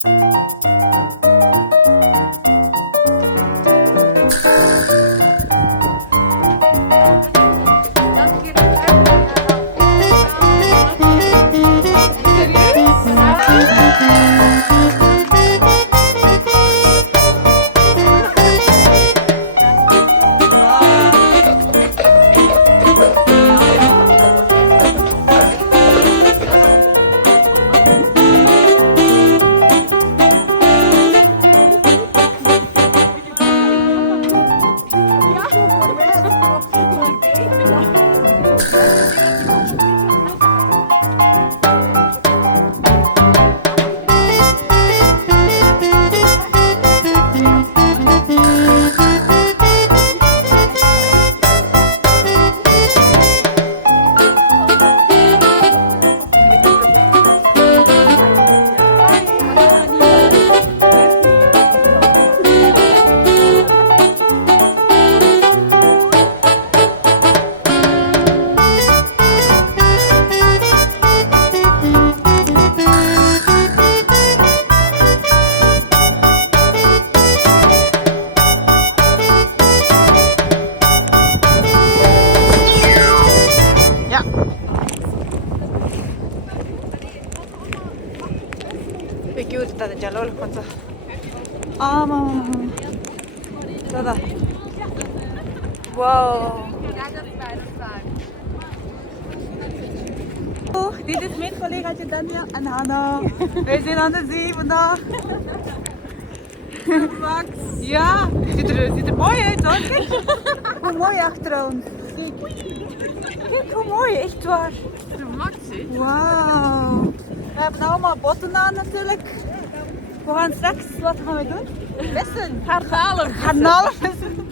Peki uudestaan tätä olkoonsa. Aama. Tätä. Wow. Dit is mijn collegaatje Danja en Hanna. Wij zijn aan de zee vandaag. Max. Ja, ziet er mooi uit hoor. Kijk hoe mooi achter ons. Kijk hoe mooi, echt waar. De Max, hè? Wauw. We hebben allemaal botten aan natuurlijk. We gaan straks, wat gaan we doen? Vissen. Garnalen. Garnalenvissen.